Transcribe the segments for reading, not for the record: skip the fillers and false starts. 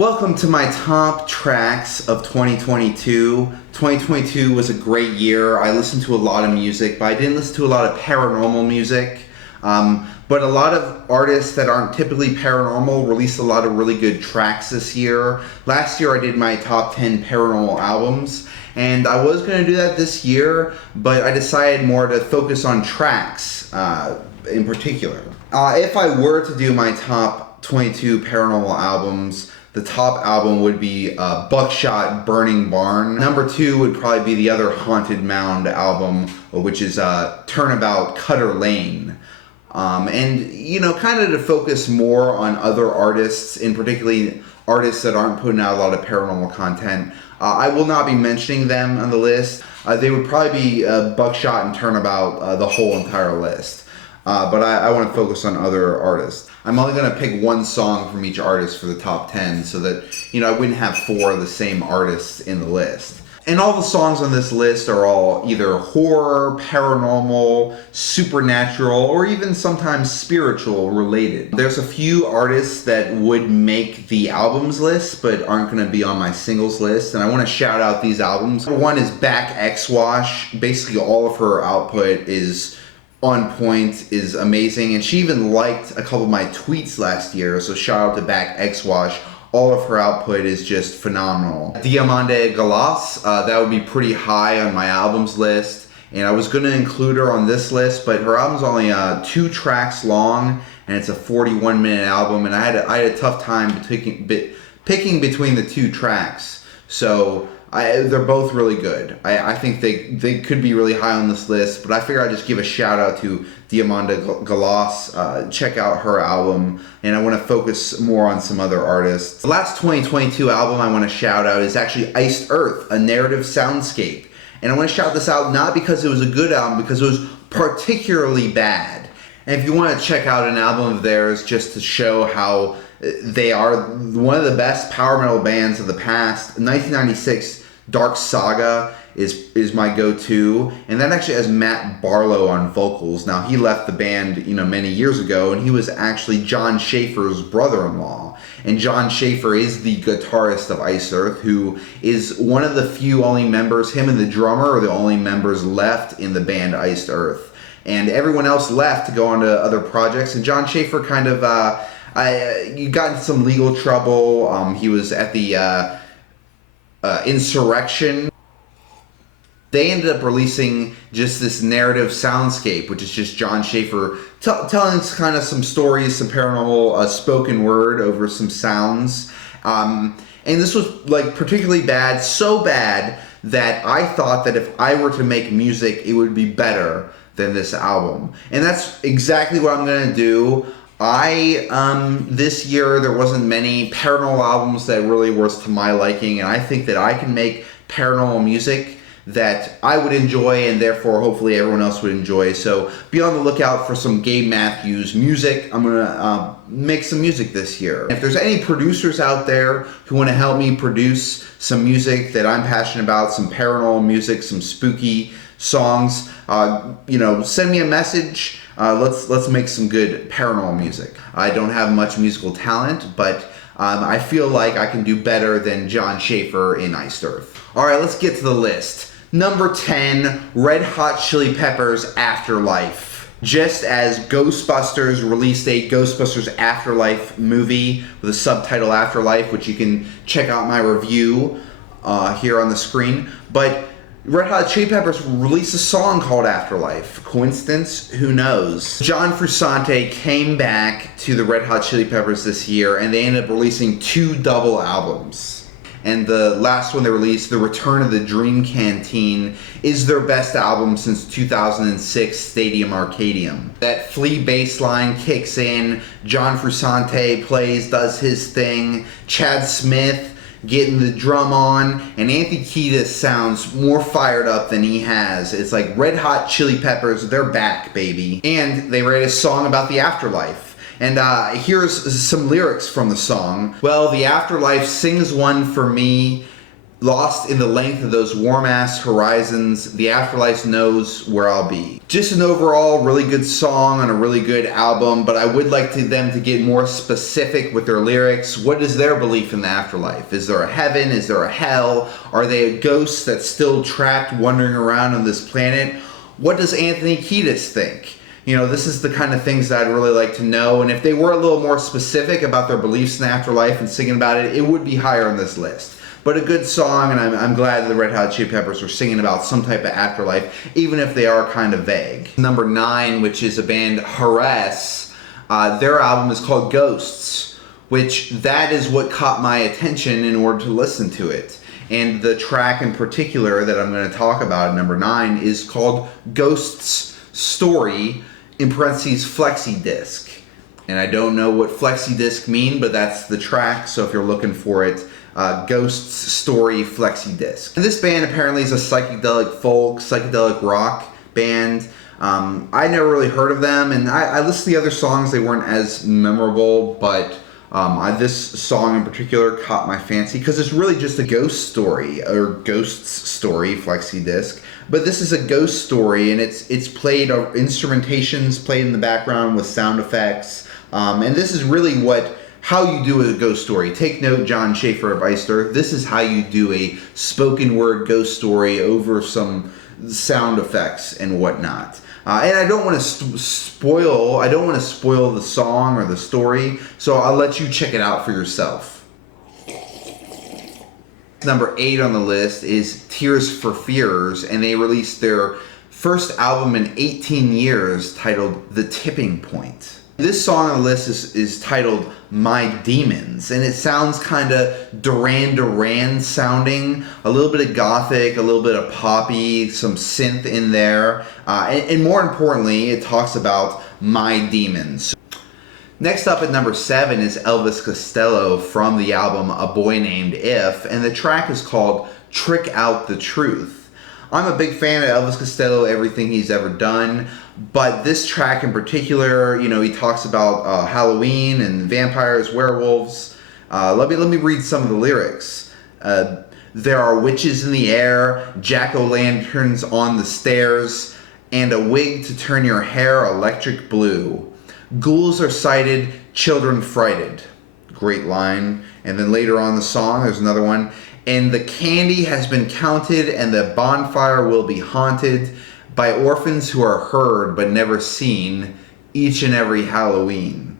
Welcome to my top tracks of 2022. 2022 was a great year. I listened to a lot of music, but I didn't listen to a lot of paranormal music. But a lot of artists that aren't typically paranormal released a lot of really good tracks this year. Last year I did my top 10 paranormal albums, and I was going to do that this year, but I decided more to focus on tracks in particular. If I were to do my top 22 paranormal albums, the top album would be Buckshot, Burning Barn. Number 2 would probably be the other Haunted Mound album, which is Turnabout, Cutter Lane. And, you know, kind of to focus more on other artists, in particularly artists that aren't putting out a lot of paranormal content. I will not be mentioning them on the list. They would probably be Buckshot and Turnabout, the whole entire list. But I want to focus on other artists. I'm only going to pick one song from each artist for the top 10 so that, you know, I wouldn't have 4 of the same artists in the list. And all the songs on this list are all either horror, paranormal, supernatural, or even sometimes spiritual related. There's a few artists that would make the albums list but aren't going to be on my singles list, and I want to shout out these albums. Number 1 is Backxwash. Basically all of her output is on point, is amazing, and she even liked a couple of my tweets last year, so shout out to Backxwash. All of her output is just phenomenal. Diamanda, Galás, that would be pretty high on my albums list, and I was going to include her on this list, but her album's only 2 tracks long, and it's a 41-minute album, and I had a tough time picking between the 2 tracks, so they're both really good. I think they could be really high on this list, but I figure I'd just give a shout out to Diamanda, Galás. Check out her album, and I want to focus more on some other artists. The last 2022 album I want to shout out is actually Iced Earth, a narrative soundscape. And I want to shout this out not because it was a good album, because it was particularly bad. And if you want to check out an album of theirs just to show how they are one of the best power metal bands of the past, 1996 Dark Saga is my go-to, and that actually has Matt Barlow on vocals. Now, he left the band, you know, many years ago, and he was actually John Schaefer's brother-in-law. And John Schaefer is the guitarist of Iced Earth, who is one of the few only members, him and the drummer are the only members left in the band Iced Earth. And everyone else left to go on to other projects, and John Schaefer kind of you got into some legal trouble. He was at the Insurrection. They ended up releasing just this narrative soundscape, which is just John Schaefer telling us kind of some stories, some paranormal spoken word over some sounds. And this was like particularly bad, so bad that I thought that if I were to make music, it would be better than this album. And that's exactly what I'm going to do. This year there wasn't many paranormal albums that really was to my liking, and I think that I can make paranormal music that I would enjoy, and therefore hopefully everyone else would enjoy. So be on the lookout for some Gabe Mathews music. I'm gonna make some music this year. If there's any producers out there who want to help me produce some music that I'm passionate about, some paranormal music, some spooky songs, you know, send me a message. Let's make some good paranormal music. I don't have much musical talent, but I feel like I can do better than John Schaefer in Iced Earth. All right, let's get to the list. Number 10, Red Hot Chili Peppers' Afterlife. Just as Ghostbusters released a Ghostbusters Afterlife movie with a subtitle Afterlife, which you can check out my review here on the screen, but Red Hot Chili Peppers released a song called Afterlife. Coincidence? Who knows? John Frusciante came back to the Red Hot Chili Peppers this year, and they ended up releasing 2 double albums. And the last one they released, The Return of the Dream Canteen, is their best album since 2006 Stadium Arcadium. That Flea bass line kicks in, John Frusciante plays, does his thing, Chad Smith getting the drum on, and Anthony Kiedis sounds more fired up than he has. It's like Red Hot Chili Peppers, they're back, baby. And they write a song about the afterlife. And here's some lyrics from the song. Well, the afterlife sings one for me. Lost in the length of those warm-ass horizons, the afterlife knows where I'll be. Just an overall really good song on a really good album, but I would like them to get more specific with their lyrics. What is their belief in the afterlife? Is there a heaven? Is there a hell? Are they a ghost that's still trapped wandering around on this planet? What does Anthony Kiedis think? You know, this is the kind of things that I'd really like to know, and if they were a little more specific about their beliefs in the afterlife and singing about it, it would be higher on this list. But a good song, and I'm glad the Red Hot Chili Peppers were singing about some type of afterlife, even if they are kind of vague. Number 9, which is a band, Haress, their album is called Ghosts, which that is what caught my attention in order to listen to it. And the track in particular that I'm going to talk about at number 9 is called Ghosts Story, in parentheses, Flexi Disc. And I don't know what Flexi Disc mean, but that's the track, so if you're looking for it, Ghosts Story Flexi Disc. And this band apparently is a psychedelic folk, psychedelic rock band. I never really heard of them, and I listened to the other songs. They weren't as memorable, but this song in particular caught my fancy because it's really just a ghost story, or Ghosts Story Flexi Disc. But this is a ghost story, and it's played, instrumentation's played in the background with sound effects, and this is really how you do a ghost story. Take note, John Schaefer of Eister. This is how you do a spoken word ghost story over some sound effects and whatnot. And I don't want to spoil the song or the story, so I'll let you check it out for yourself. Number 8 on the list is Tears for Fears, and they released their first album in 18 years titled The Tipping Point. This song on the list is titled My Demons, and it sounds kind of Duran Duran sounding, a little bit of gothic, a little bit of poppy, some synth in there, and more importantly, it talks about my demons. Next up at number 7 is Elvis Costello from the album A Boy Named If, and the track is called Trick Out the Truth. I'm a big fan of Elvis Costello, everything he's ever done, but this track in particular, you know, he talks about Halloween and vampires, werewolves. Let me read some of the lyrics. There are witches in the air, jack-o'-lanterns on the stairs, and a wig to turn your hair electric blue. Ghouls are sighted, children frighted. Great line. And then later on in the song, there's another one. And the candy has been counted, and the bonfire will be haunted by orphans who are heard but never seen each and every Halloween.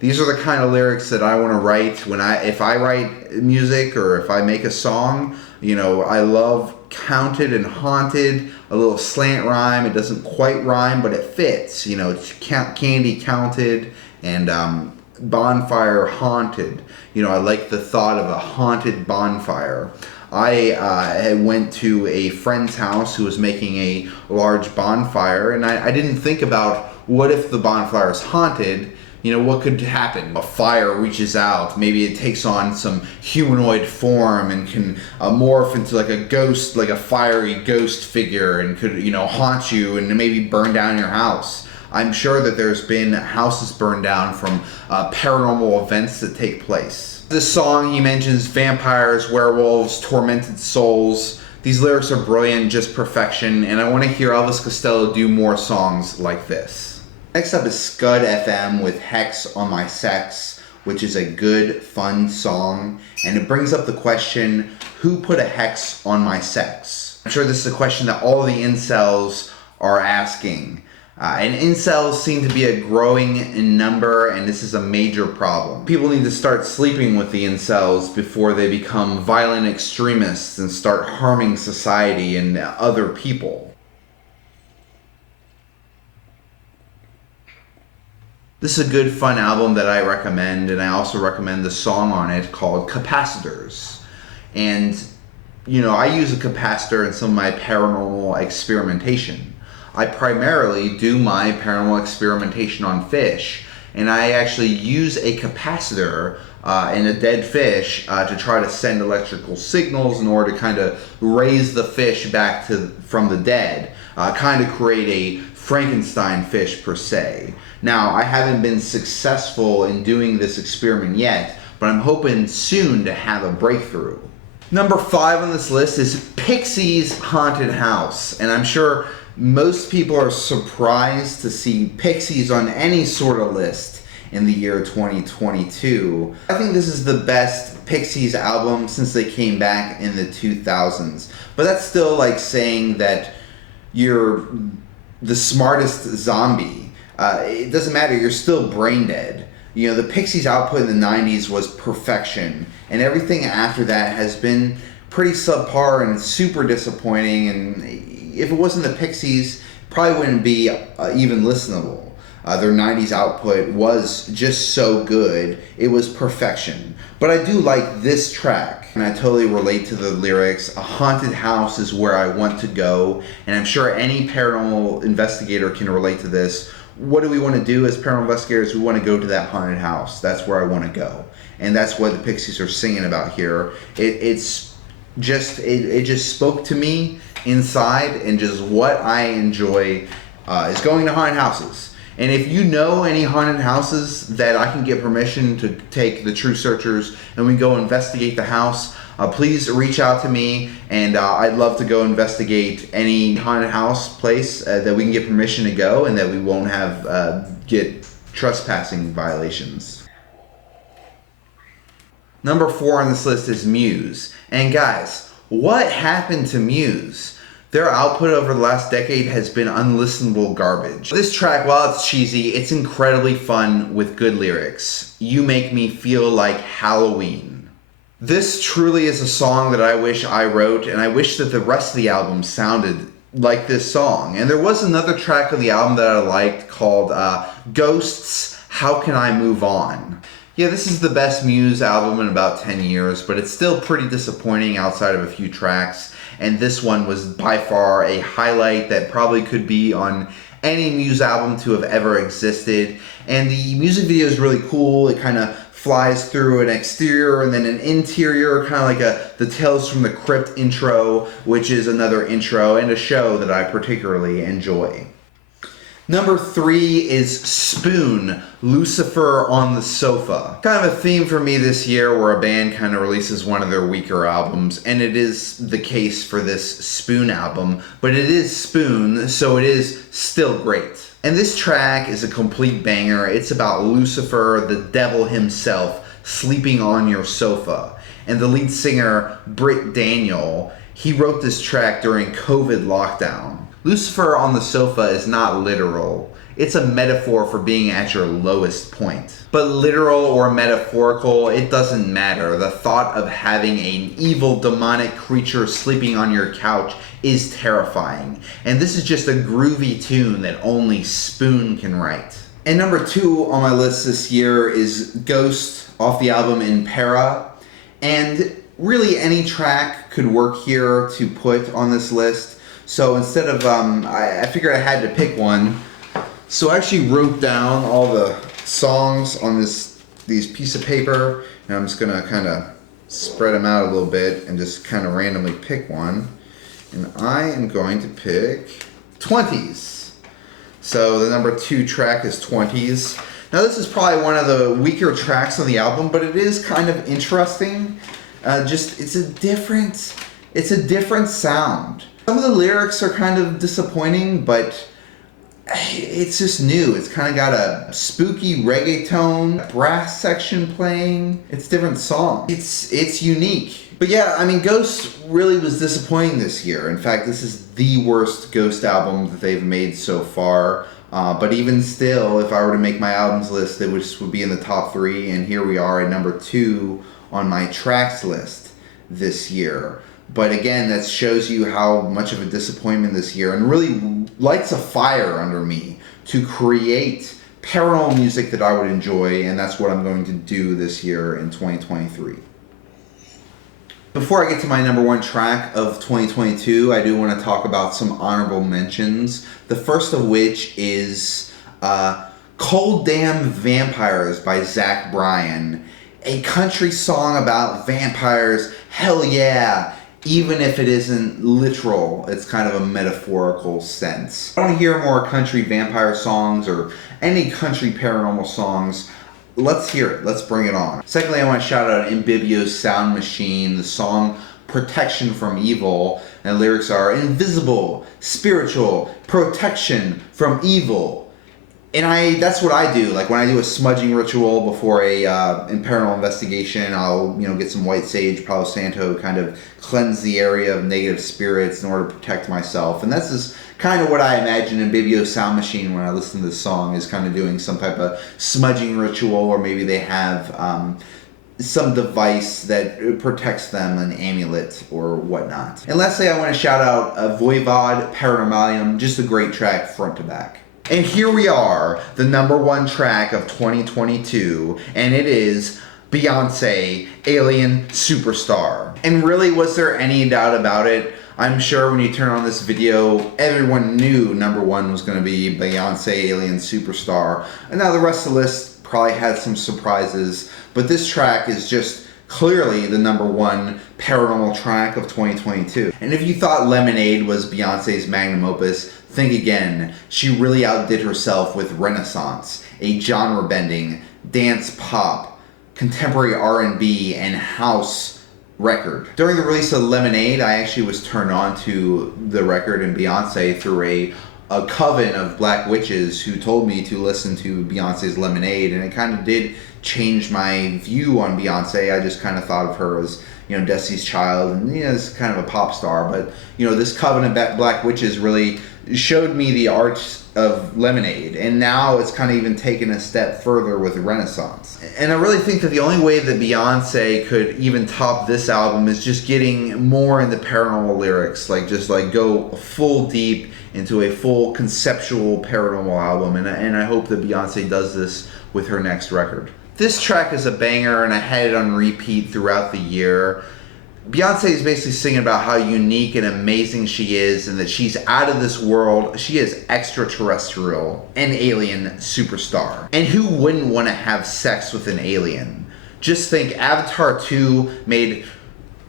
These are the kind of lyrics that I want to write if I write music or if I make a song. You know, I love counted and haunted, a little slant rhyme. It doesn't quite rhyme, but it fits. You know, it's candy counted and bonfire haunted. You know, I like the thought of a haunted bonfire. I went to a friend's house who was making a large bonfire, and I didn't think about what if the bonfire is haunted. You know, what could happen? A fire reaches out, maybe it takes on some humanoid form and can morph into like a ghost, like a fiery ghost figure, and could, you know, haunt you and maybe burn down your house. I'm sure that there's been houses burned down from paranormal events that take place. This song, he mentions vampires, werewolves, tormented souls. These lyrics are brilliant, just perfection, and I want to hear Elvis Costello do more songs like this. Next up is SCUDFM with Hex on My Sex, which is a good, fun song, and it brings up the question, who put a hex on my sex? I'm sure this is a question that all the incels are asking. And incels seem to be a growing in number, and this is a major problem. People need to start sleeping with the incels before they become violent extremists and start harming society and other people. This is a good, fun album that I recommend, and I also recommend the song on it called Capacitors. And, you know, I use a capacitor in some of my paranormal experimentation. I primarily do my paranormal experimentation on fish, and I actually use a capacitor in a dead fish to try to send electrical signals in order to kind of raise the fish back from the dead, kind of create a Frankenstein fish per se. Now, I haven't been successful in doing this experiment yet, but I'm hoping soon to have a breakthrough. Number 5 on this list is Pixies' Haunted House. And I'm sure most people are surprised to see Pixies on any sort of list in the year 2022. I think this is the best Pixies album since they came back in the 2000s. But that's still like saying that you're the smartest zombie. It doesn't matter, you're still brain dead. You know, the Pixies output in the 90s was perfection, and everything after that has been pretty subpar and super disappointing, and if it wasn't the Pixies, it probably wouldn't be even listenable. Their 90s output was just so good, it was perfection. But I do like this track, and I totally relate to the lyrics. A haunted house is where I want to go, and I'm sure any paranormal investigator can relate to this. What do we want to do as paranormal investigators? We want to go to that haunted house. That's where I want to go. And that's what the Pixies are singing about here. It just spoke to me inside, and just what I enjoy is going to haunted houses. And if you know any haunted houses that I can get permission to take the True Searchers and we go investigate the house, please reach out to me, and I'd love to go investigate any haunted house place that we can get permission to go and that we won't have get trespassing violations. Number 4 on this list is Muse. And guys, what happened to Muse? Their output over the last decade has been unlistenable garbage. This track, while it's cheesy, it's incredibly fun with good lyrics. You make me feel like Halloween. This truly is a song that I wish I wrote, and I wish that the rest of the album sounded like this song. And there was another track on the album that I liked called Ghosts, How Can I Move On? Yeah, this is the best Muse album in about 10 years, but it's still pretty disappointing outside of a few tracks. And this one was by far a highlight that probably could be on any Muse album to have ever existed. And the music video is really cool. It kind of flies through an exterior and then an interior, kind of like the Tales from the Crypt intro, which is another intro and a show that I particularly enjoy. Number 3 is Spoon, Lucifer on the Sofa. Kind of a theme for me this year where a band kind of releases one of their weaker albums, and it is the case for this Spoon album, but it is Spoon, so it is still great. And this track is a complete banger. It's about Lucifer, the devil himself, sleeping on your sofa. And the lead singer, Britt Daniel, he wrote this track during COVID lockdown. Lucifer on the sofa is not literal. It's a metaphor for being at your lowest point. But literal or metaphorical, it doesn't matter. The thought of having an evil demonic creature sleeping on your couch is terrifying. And this is just a groovy tune that only Spoon can write. And number 2 on my list this year is Ghost off the album Impera. And really any track could work here to put on this list. So instead of, I figured I had to pick one. So I actually wrote down all the songs on these piece of paper, and I'm just gonna kind of spread them out a little bit and just kind of randomly pick one. And I am going to pick 20s. So the number 2 track is 20s. Now this is probably one of the weaker tracks on the album, but it is kind of interesting. It's a different sound. Some of the lyrics are kind of disappointing, but it's just new. It's kind of got a spooky reggaeton brass section playing. It's a different song. It's unique. But yeah, I mean, Ghost really was disappointing this year. In fact, this is the worst Ghost album that they've made so far. But even still, if I were to make my albums list, it would be in the top 3. And here we are at number 2 on my tracks list this year. But again, that shows you how much of a disappointment this year, and really lights a fire under me to create paranormal music that I would enjoy, and that's what I'm going to do this year in 2023. Before I get to my number 1 track of 2022, I do want to talk about some honorable mentions. The first of which is Cold Damn Vampires by Zach Bryan. A country song about vampires, hell yeah! Even if it isn't literal, it's kind of a metaphorical sense. I want to hear more country vampire songs or any country paranormal songs. Let's hear it. Let's bring it on. Secondly, I want to shout out Ibibio's Sound Machine. The song protection from evil. And the lyrics are invisible, spiritual, protection from evil. And that's what I do. Like when I do a smudging ritual before a paranormal investigation, I'll get some white sage, Palo Santo, kind of cleanse the area of negative spirits in order to protect myself. And that's just kind of what I imagine Ibibio Sound Machine when I listen to this song is kind of doing some type of smudging ritual, or maybe they have some device that protects them, an amulet or whatnot. And lastly, I want to shout out Voivod Paranormalium, just a great track front to back. And here we are, the #1 track of 2022, and it is Beyoncé, Alien Superstar. And really, was there any doubt about it? I'm sure when you turn on this video, everyone knew #1 was going to be Beyoncé, Alien Superstar. And now the rest of the list probably had some surprises, but this track is just clearly the #1 paranormal track of 2022. And if you thought Lemonade was Beyoncé's magnum opus, think again. She really outdid herself with Renaissance, a genre-bending, dance pop, contemporary R&B, and house record. During the release of Lemonade, I actually was turned on to the record and Beyoncé through a coven of black witches who told me to listen to Beyonce's Lemonade, and it kind of did change my view on Beyonce. I just kind of thought of her as, Destiny's Child, and as kind of a pop star. But this coven of black witches really showed me the art of Lemonade, and now it's kind of even taken a step further with Renaissance. And I really think that the only way that Beyoncé could even top this album is just getting more into paranormal lyrics, just go full deep into a full conceptual paranormal album, and I hope that Beyoncé does this with her next record. This track is a banger, and I had it on repeat throughout the year. Beyoncé is basically singing about how unique and amazing she is, and that she's out of this world. She is extraterrestrial, an alien superstar. And who wouldn't want to have sex with an alien? Just think, Avatar 2 made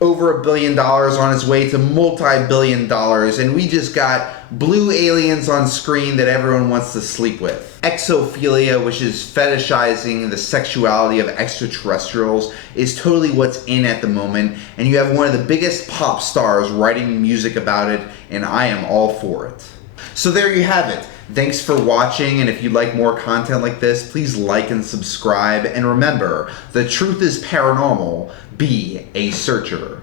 over $1 billion on its way to multi-billion dollars, and we just got blue aliens on screen that everyone wants to sleep with. Exophilia, which is fetishizing the sexuality of extraterrestrials, is totally what's in at the moment, and you have one of the biggest pop stars writing music about it, and I am all for it. So there you have it. Thanks for watching, and if you'd like more content like this, please like and subscribe, and remember, the truth is paranormal. Be a searcher.